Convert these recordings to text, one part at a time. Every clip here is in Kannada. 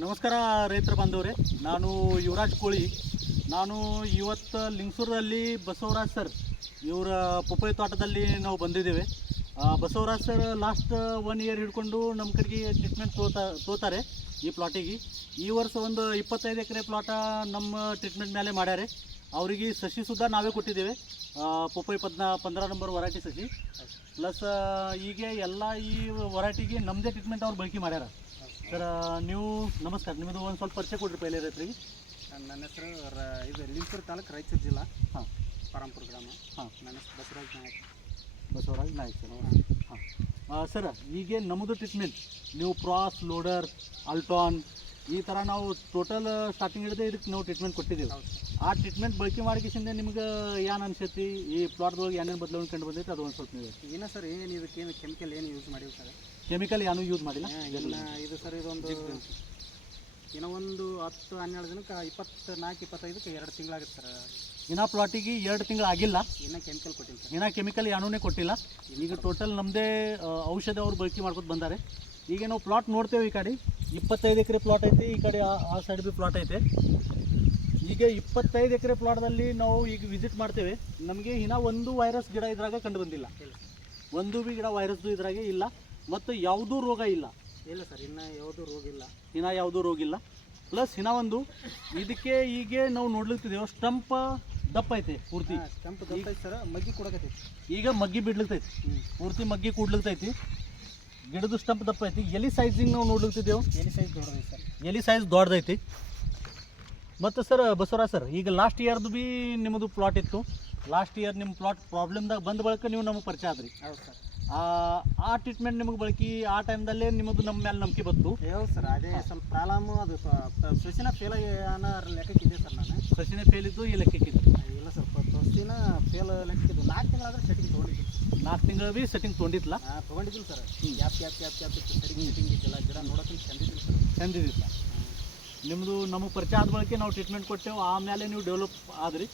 ನಮಸ್ಕಾರ ರೈತರ ಬಾಂಧವ್ರೆ. ನಾನು ಯುವರಾಜ್ ಕೋಳಿ. ನಾನು ಇವತ್ತು ಲಿಂಗಸೂರಲ್ಲಿ ಬಸವರಾಜ್ ಸರ್, ಇವರ ಪಪ್ಪಾಯಿ ತೋಟದಲ್ಲಿ ನಾವು ಬಂದಿದ್ದೇವೆ. Basavaraj sir last one year ಹಿಡ್ಕೊಂಡು ನಮ್ಮ ಕಡೆಗೆ ಟ್ರೀಟ್ಮೆಂಟ್ ತೋತಾ, ತೋತಾರೆ ಈ ಪ್ಲಾಟಿಗೆ ಈ ವರ್ಷ ಒಂದು ಇಪ್ಪತ್ತೈದು ಎಕರೆ ಪ್ಲಾಟ ನಮ್ಮ ಟ್ರೀಟ್ಮೆಂಟ್ ಮೇಲೆ ಮಾಡ್ಯಾರೆ. ಅವರಿಗೆ ಸಸಿ ಸುದ್ದ ನಾವೇ ಕೊಟ್ಟಿದ್ದೇವೆ. ಪಪ್ಪಾಯಿ ಪದ್ನ, ಪಂದ್ರ ನಂಬರ್ ವರೈಟಿ ಸಸಿ. ಪ್ಲಸ್ ಈಗ ಎಲ್ಲ ಈ ವರೈಟಿಗೆ ನಮ್ಮದೇ ಟ್ರೀಟ್ಮೆಂಟ್ ಅವ್ರು ಬಳಕೆ ಮಾಡ್ಯಾರ. ಸರ್ ನೀವು ನಮಸ್ಕಾರ ನಿಮ್ಮದು ಒಂದು ಸ್ವಲ್ಪ ಪರಿಚಯ ಕೊಡ್ರಿ ಪೈಲೆ ರೈತರಿಗೆ. ನನ್ನ ಹೆಸರು ರ ಇದು ಲಿಂಗಸೂರು ತಾಲೂಕು ರಾಯಚೂರು ಜಿಲ್ಲಾ. ಹಾಂ. ಪರಂಪುರ ಗ್ರಾಮ. ಹಾಂ. ನನ್ನ ಹೆಸರು ಬಸವರಾಜ್ ನಾಯಕ್. ಬಸವರಾಜ್ ನಾಯಕ್ ಸರ್ ಹಾಂ. ಸರ್ ಈಗ ನಮ್ಮದು ಟ್ರೀಟ್ಮೆಂಟ್ ನೀವು ಪ್ರಾಸ್ ಲೋಡರ್ ಅಲ್ಟಾನ್ ಈ ಥರ ನಾವು ಟೋಟಲ್ ಸ್ಟಾರ್ಟಿಂಗ್ ಹಿಡಿದು ಇದಕ್ಕೆ ನಾವು ಟ್ರೀಟ್ಮೆಂಟ್ ಕೊಟ್ಟಿದ್ದೀವಿ. ಆ ಟ್ರೀಟ್ಮೆಂಟ್ ಬಳಕೆ ಮಾಡಿಕೆಸಿಂದ ನಿಮ್ಗೆ ಏನು ಅನ್ಸೈತಿ? ಈ ಪ್ಲಾಟ್ದೊಳಗೆ ಏನೇನು ಬದಲಾವಣೆ ಕಂಡು ಬಂದೈತೆ ಅದು ಒಂದು ಸ್ವಲ್ಪ ನೀವು ಏನ ಸರ್ ಏನು ಇದಕ್ಕೆ ಏನು ಕೆಮಿಕಲ್ ಏನು ಯೂಸ್ ಮಾಡಿವಿ ಸರ್ ಕೆಮಿಕಲ್ ಏನೂ ಯೂಸ್ ಮಾಡಿಲ್ಲ? ಇದು ಸರ್ ಇದೊಂದು ಏನೋ ಒಂದು ಹತ್ತು ಹನ್ನೆರಡು ದಿನಕ್ಕೆ ಇಪ್ಪತ್ತು ನಾಲ್ಕು ಇಪ್ಪತ್ತೈದಕ್ಕೆ ಎರಡು ತಿಂಗಳಾಗುತ್ತೆ ಸರ್ ಇನ್ನೂ ಪ್ಲಾಟಿಗೆ ಎರಡು ತಿಂಗಳು ಆಗಿಲ್ಲ. ಇನ್ನೂ ಕೆಮಿಕಲ್ ಕೊಟ್ಟಿಲ್ಲ ಸರ್ ಇನ್ನ ಕೆಮಿಕಲ್ ಏನೂ ಕೊಟ್ಟಿಲ್ಲ. ಈಗ ಟೋಟಲ್ ನಮ್ಮದೇ ಔಷಧ ಅವ್ರು ಬಳಕೆ ಮಾಡ್ಕೊತ ಬಂದಾರೆ. ಈಗ ನಾವು ಪ್ಲಾಟ್ ನೋಡ್ತೇವೆ ಈ ಕಡೆ. ಇಪ್ಪತ್ತೈದು ಎಕರೆ ಪ್ಲಾಟ್ ಐತಿ ಈ ಕಡೆ ಆ- ಸೈಡ್ ಬಿ ಪ್ಲಾಟ್ ಐತೆ. ಈಗ ಇಪ್ಪತ್ತೈದು ಎಕರೆ ಪ್ಲಾಟ್ದಲ್ಲಿ ನಾವು ಈಗ ವಿಸಿಟ್ ಮಾಡ್ತೇವೆ. ನಮಗೆ ಇನ್ನ ಒಂದು ವೈರಸ್ ಗಿಡ ಇದ್ರಾಗ ಕಂಡು ಬಂದಿಲ್ಲ. ಒಂದು ಬಿ ಗಿಡ ವೈರಸ್ದು ಇದ್ರಾಗೆ ಇಲ್ಲ. ಮತ್ತು ಯಾವುದೂ ರೋಗ ಇಲ್ಲ. ಇಲ್ಲ ಸರ್ ಇನ್ನ ಯಾವುದೂ ರೋಗ ಇಲ್ಲ. ಇನ್ನ ಯಾವುದೂ ರೋಗ ಇಲ್ಲ. ಪ್ಲಸ್ ಇನ್ನ ಒಂದು ಇದಕ್ಕೆ ಈಗ ನಾವು ನೋಡ್ಲಿಕ್ತಿದ್ದೇವೆ. ಸ್ಟಂಪ್ ದಪ್ಪ ಐತೆ ಪೂರ್ತಿ. ಸ್ಟಂಪ್ ದಪ್ಪ ಐತೆ ಸರ್ ಮಗ್ಗಿ ಕೊಡಕತ್ತೈತಿ. ಈಗ ಮಗ್ಗಿ ಬಿಡ್ಲಿಕ್ತೈತಿ. ಪೂರ್ತಿ ಮಗ್ಗಿ ಕೂಡ್ಲಿಕ್ತೈತಿ. ಗಿಡದ ಸ್ಟಂಪ್ ದಪ್ಪ ಐತಿ. ಎಲಿ ಸೈಜಿಂಗ್ ನಾವು ನೋಡ್ಲಿಕ್ತಿದ್ದೇವೆ. ಎಲಿ ಸೈಜ್ ದೊಡ್ಡದೈತೆ ಸರ್. ಎಲಿ ಸೈಜ್ ದೊಡ್ಡದೈತಿ. ಮತ್ತು ಸರ್ ಬಸವರಾಜ್ ಸರ್ ಈಗ ಲಾಸ್ಟ್ ಇಯರ್ದು ಬಿ ನಿಮ್ಮದು ಪ್ಲಾಟ್ ಇತ್ತು. ಲಾಸ್ಟ್ ಇಯರ್ ನಿಮ್ಮ ಪ್ಲಾಟ್ ಪ್ರಾಬ್ಲಮ್ದಾಗ ಬಂದ ಬಳಿಕ ನೀವು ನಮಗೆ ಪರಿಚಯ ಆದ್ರಿ. ಹೌದು ಸರ್. ಆ ಟ್ರೀಟ್ಮೆಂಟ್ ನಿಮಗೆ ಬಳಕೆ ಆ ಟೈಮ್ದಲ್ಲೇ ನಿಮ್ಮದು ನಮ್ಮ ಮೇಲೆ ನಂಬಿಕೆ ಬಂತು. ಹೌದು ಸರ್ ಅದೇ ಸ್ವಲ್ಪ ಪ್ರಾಬ್ಲಮ್ ಅದು ಸಸಿನ ಫೇಲ್ ಅನ್ನೋ ಲೆಕ್ಕಕ್ಕಿದೆ ಸರ್ ನಾನು. ಸಸಿನೇ ಫೇಲ್ ಇದ್ದು ಈ ಲೆಕ್ಕಕ್ಕಿತ್ತು ಇಲ್ಲ ಸರ್ ಸಸಿನ ಫೇಲ್ ಲೆಕ್ಕಿದ್ದು ನಾಲ್ಕು ನಾಲ್ಕು ತಿಂಗಳು ಬಿ ಸೆಟ್ಟಿಂಗ್ ತೊಗೊಂಡಿತ್ತಲ್ಲ ತೊಗೊಂಡಿದ್ದೀನಿ sir cap cap cap cap setting setting ಇದ್ದಿಲ್ಲ. ಗಿಡ ನೋಡೋಕೆ ಚಂದಿದ್ದೀನಿ ಸರ್ ಚಂದಿದಿಲ್ಲ ನಿಮ್ಮದು ನಮಗೆ ಪರಿಚಯ ಆದ ಬಳಿಕ ನಾವು ಟ್ರೀಟ್ಮೆಂಟ್ ಕೊಟ್ಟೆವು. ಆಮೇಲೆ ನೀವು ಡೆವಲಪ್ ಆದ್ರಿ.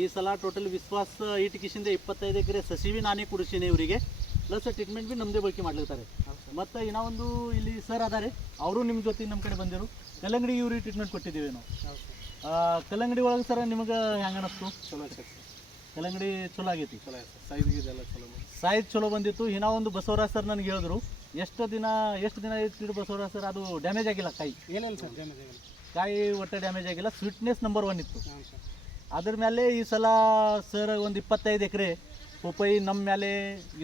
ಈ ಸಲ ಟೋಟಲ್ ವಿಶ್ವಾಸ ಇಟ್ಕಿಸಿಂದ ಇಪ್ಪತ್ತೈದು ಎಕರೆ ಸಸಿ ಬಿ ನಾನೇ ಕುಡಿಸೀನಿ ಇವರಿಗೆ. ಪ್ಲಸ್ ಟ್ರೀಟ್ಮೆಂಟ್ ಬಿ ನಮ್ಮದೇ ಬಳಕೆ ಸರ್ ಮತ್ತು ಇನ್ನೂ ಒಂದು ಇಲ್ಲಿ ಸರ್ ಅದಾರೆ. ಅವರು ನಿಮ್ಮ ಜೊತೆ ನಮ್ಮ ಕಡೆ ಬಂದಿರು. ಕಲ್ಲಂಗಡಿ ಇವ್ರಿಗೆ ಟ್ರೀಟ್ಮೆಂಟ್ ಕೊಟ್ಟಿದ್ದೀವಿ ನಾವು. ಕಲ್ಲಂಗಡಿ ಒಳಗೆ ಸರ್ ನಿಮಗೆ ಹೆಂಗೆ ಅನ್ನಿಸ್ತು ಚಲೋ ಸರ್ ಕಲ್ಲಂಗಡಿ ಚಲೋ ಆಗೈತಿ. ಚಲೋ ಸೈಜ್ ಚಲೋ ಸೈಜ್ ಚಲೋ ಬಂದಿತ್ತು. ಇನ್ನೂ ಒಂದು ಬಸವರಾಜ್ ಸರ್ ನನಗೆ ಹೇಳಿದ್ರು ಎಷ್ಟು ದಿನ ಎಷ್ಟು ದಿನ ಇಟ್ಟಿದ್ದು ಬಸವರಾಜ್ ಸರ್ ಅದು ಡ್ಯಾಮೇಜ್ ಆಗಿಲ್ಲ ಕೈ. ಏನಿಲ್ಲ ಸರ್ ಡ್ಯಾಮೇಜ್ ಆಗಿಲ್ಲ. ಕಾಯಿ ಒಟ್ಟೆ ಡ್ಯಾಮೇಜ್ ಆಗಿಲ್ಲ. ಸ್ವೀಟ್ನೆಸ್ ನಂಬರ್ ಒನ್ ಇತ್ತು. ಅದ್ರ ಮೇಲೆ ಈ ಸಲ ಸರ್ ಒಂದು ಇಪ್ಪತ್ತೈದು ಎಕರೆ ಪಪ್ಪಾಯಿ ನಮ್ಮ ಮೇಲೆ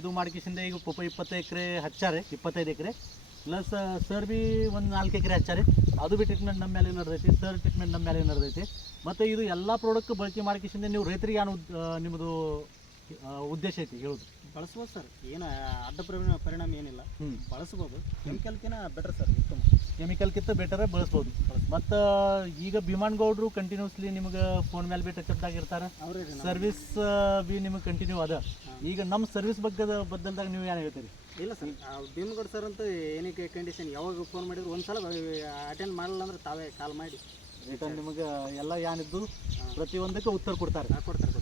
ಇದು ಮಾಡ್ಕಿಸಿಂದ ಈಗ ಪಪ್ಪಾಯಿ ಇಪ್ಪತ್ತೈದು ಎಕರೆ ಹಚ್ಚಾರೆ ಇಪ್ಪತ್ತೈದು ಎಕರೆ. ಪ್ಲಸ್ ಸರ್ ಬಿ ಒಂದು ನಾಲ್ಕು ಎಕರೆ ಹಚ್ಚಾರಿ. ಅದು ಬಿ ಟ್ರೀಟ್ಮೆಂಟ್ ನಮ್ಮ ಮೇಲೆ ನಡೆದೈತಿ ಸರ್ ಟ್ರೀಟ್ಮೆಂಟ್ ನಮ್ಮ ಮೇಲೆ ನಡೆದೈತಿ. ಮತ್ತು ಇದು ಎಲ್ಲ ಪ್ರಾಡಕ್ಟ್ ಬಳಕೆ ಮಾಡ್ಕಿಸಿಂದ ನೀವು ರೈತರಿಗೆ ಏನು ನಿಮ್ಮದು ಉದ್ದೇಶ ಐತಿ, ಹೇಳೋದು? ಬಳಸ್ಬೋದು ಸರ್. ಏನು ಅಡ್ಡ ಪರಿಣಾಮ ಪರಿಣಾಮ ಏನಿಲ್ಲ. ಹ್ಞೂ ಬಳಸ್ಬೋದು. ಕೆಮಿಕಲ್ಕಿನ ಬೆಟರ್ ಸರ್ ಉತ್ತಮ. ಕೆಮಿಕಲ್ಕಿಂತ ಬೆಟರ್ ಬಳಸ್ಬೋದು. ಮತ್ತು ಈಗ ಭೀಮನ್ ಗೌಡ್ರು ಕಂಟಿನ್ಯೂಸ್ಲಿ ನಿಮ್ಗೆ ಫೋನ್ ಮೇಲೆ ಬಿ ಟಚ್ಅಪ್ದಾಗ ಇರ್ತಾರೆ. ಸರ್ವಿಸ್ ಬಿ ನಿಮಗೆ ಕಂಟಿನ್ಯೂ ಅದ. ಈಗ ನಮ್ಮ ಸರ್ವಿಸ್ ಬಗ್ಗೆ ಬದಲದಾಗ ನೀವು ಏನು ಹೇಳ್ತೀರಿ? ಇಲ್ಲ ಸರ್ ಭೀಮಗೌಡ ಸರ್ ಅಂತ ಏನಕ್ಕೆ ಕಂಡೀಷನ್ ಯಾವಾಗ ಫೋನ್ ಮಾಡಿದ್ರು ಒಂದು ಸಲ ಅಟೆಂಡ್ ಮಾಡಲ್ಲ ಅಂದ್ರೆ ತಾವೇ ಕಾಲ್ ಮಾಡಿ. ರಿಟರ್ನ್ ನಿಮಗೆ ಎಲ್ಲ ಏನಿದ್ದು ಪ್ರತಿಯೊಂದಕ್ಕೆ ಉತ್ತರ ಕೊಡ್ತಾರೆ ಕೊಡ್ತಾರೆ.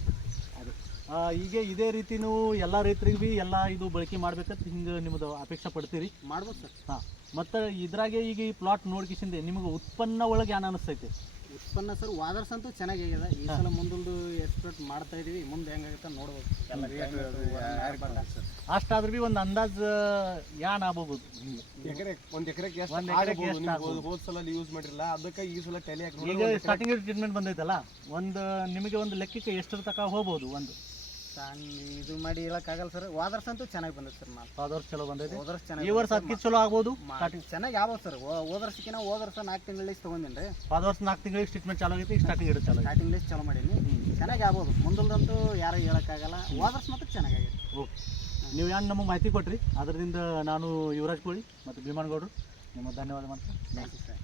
ಈಗ ಇದೇ ರೀತಿ ನೀವು ಎಲ್ಲ ರೈತರಿಗೆ ಬಿ ಎಲ್ಲ ಇದು ಬಳಕೆ ಮಾಡ್ಬೇಕಂತ ಹಿಂಗೆ ನಿಮ್ಮದು ಅಪೇಕ್ಷೆ ಪಡ್ತೀರಿ? ಮಾಡ್ಬೋದು ಸರ್. ಹಾಂ ಮತ್ತು ಇದ್ರಾಗೆ ಈಗ ಈ ಪ್ಲಾಟ್ ನೋಡ್ಕಿಸಿಂದೆ ನಿಮಗೆ ಉತ್ಪನ್ನ ಒಳಗೆ ಏನು ಅನಿಸ್ತೈತೆ? ಉತ್ಪನ್ನ ಸರ್ ವಾದರ್ಸ್ ಅಂತೂ ಆಗಿದೆ ಈ ಸಲ ಮುಂದೊಂದು ಎಕ್ಸ್ಪೆಕ್ಟ್ ಮಾಡ್ತಾ ಇದೀವಿ. ಮುಂದೆ ಹೆಂಗಾಗುತ್ತೆ ನೋಡ್ಬೋದು. ಎಲ್ಲ ಅಷ್ಟಾದ್ರೂ ಬಿ ಒಂದು ಅಂದಾಜು ಯಾನ್ ಆಗ್ಬೋದು ಹಿಂಗೆ ಎಕರೆ ಒಂದ್ ಎಕರೆಗೆ ಒಂದ್ ಎಕರೆಗೆ ಆಗ್ಬೋದು? ಎಷ್ಟು ಆಗ್ಬೋದು? ಹೋದ್ ಸಲ ಯೂಸ್ ಮಾಡಿರಲ್ಲ ಅದಕ್ಕೆ ಈ ಸಲ ಟೆಲಿ ಈಗ ಸ್ಟಾರ್ಟಿಂಗ್ ಟ್ರೀಟ್ಮೆಂಟ್ ಬಂದೈತಲ್ಲ ಒಂದು ನಿಮಗೆ ಒಂದು ಲೆಕ್ಕಕ್ಕೆ ಎಷ್ಟರ ತಕ ಹೋಗ್ಬೋದು ಒಂದು? ಇದು ಮಾಡಿ ಹೇಳಕ್ಕಾಗಲ್ಲ ಸರ್ ವಾದರ್ಸ್ ಅಂತೂ ಚೆನ್ನಾಗಿ ಬಂದೈತೆ ಸರ್ ಮಾಲ್ ಹೋದ ವರ್ಷ ಚಲೋ ಬಂದೈತೆ? ಚೆನ್ನಾಗಿ ಈ ಚೆನ್ನಾಗಿ ವರ್ಷ ಅದಕ್ಕೆ ಚಲೋ ಆಗ್ಬೋದು? ಚೆನ್ನಾಗಿ ಯಾವ ಸರ್ ಹೋದರ್ಸಕ್ಕಿನ ಹೋದರ್ಸ ನಾಲ್ಕು ತಿಂಗಳಿಗೆ ತೊಗೊಂಡಿನಿ ರೀ. ಹೋದ ವರ್ಷ ನಾಲ್ಕು ತಿಂಗಳಿಗೆ ಟ್ರೀಟ್ಮೆಂಟ್ ಚಾಲೋ ಆಗೈತೆ ಸ್ಟಾರ್ಟಿಂಗ್ ಇಡೋ ಚಾಲೋ ಸ್ಟಾರ್ಟಿಂಗ್ ಲಿಸ್ಟ್ ಚಲೋ ಮಾಡೀನಿ. ಚೆನ್ನಾಗಿ ಆಗ್ಬೋದು. ಮುಂದಲ್ದಂತೂ ಯಾರು ಹೇಳೋಕ್ಕಾಗಲ್ಲ. ಹೋದರ್ಸ್ ಮಾತ್ರ ಚೆನ್ನಾಗೈತೆ ಓಕೆ. ನೀವು ಏನು ನಮಗೆ ಮಾಹಿತಿ ಕೊಟ್ರಿ ಅದರಿಂದ ನಾನು ಯುವರಾಜ್ ಕೋಳಿ ಮತ್ತು ಭೀಮನ್ ಗೌಡ್ರು ನಿಮಗೆ ಧನ್ಯವಾದ ಮಾಡ್ತೀನಿ. Thank you sir